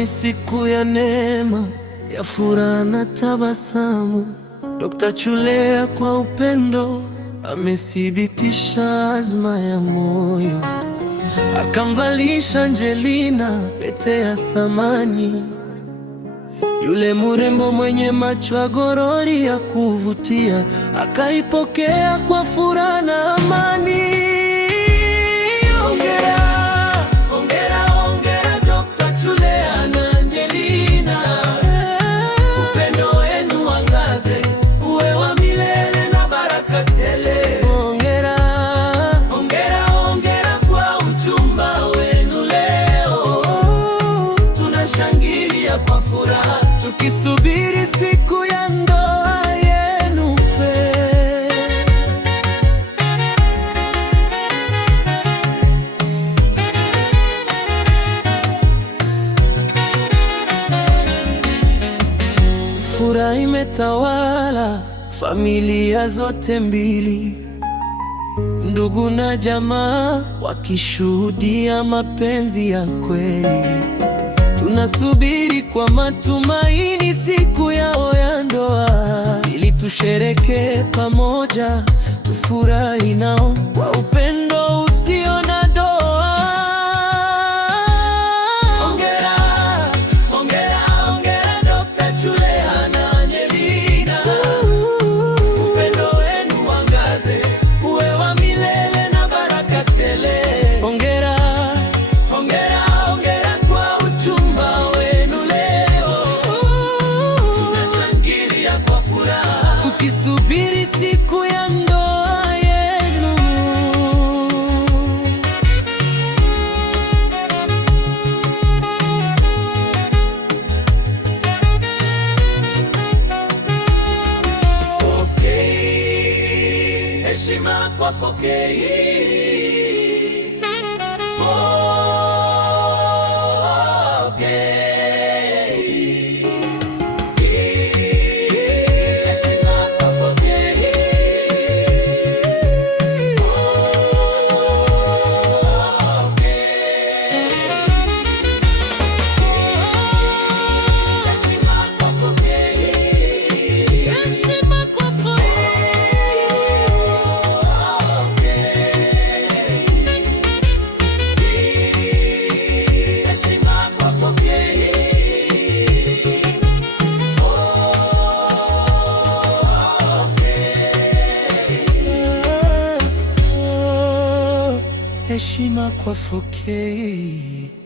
ni siku ya neema, ya furaha na tabasamu. Dr. Chulea kwa upendo amethibitisha azma ya moyo, akamvalisha Angelina pete ya thamani. Yule murembo mwenye macho ya gorori ya kuvutia akaipokea kwa furaha na amani. Kwa furaha tukisubiri siku ya ndoa yenu. Furaha imetawala familia zote mbili, ndugu na jamaa wakishuhudia mapenzi ya kweli. Tunasubiri kwa matumaini siku yao ya ndoa, ili tusherehekee pamoja, tufurahi nao kwa upendo usio na doa. Hongera, hongera, hongera Dr. Chulea na Angelina. Upendo wenu uangaze, uwe wa milele na baraka tele. Hongera, hongera, hongera kwa uchumba wenu leo. Tunashangilia kwa furaha tukisubiri siku ya ndoa yenu. Heshima kwa Heshima kwa 4K.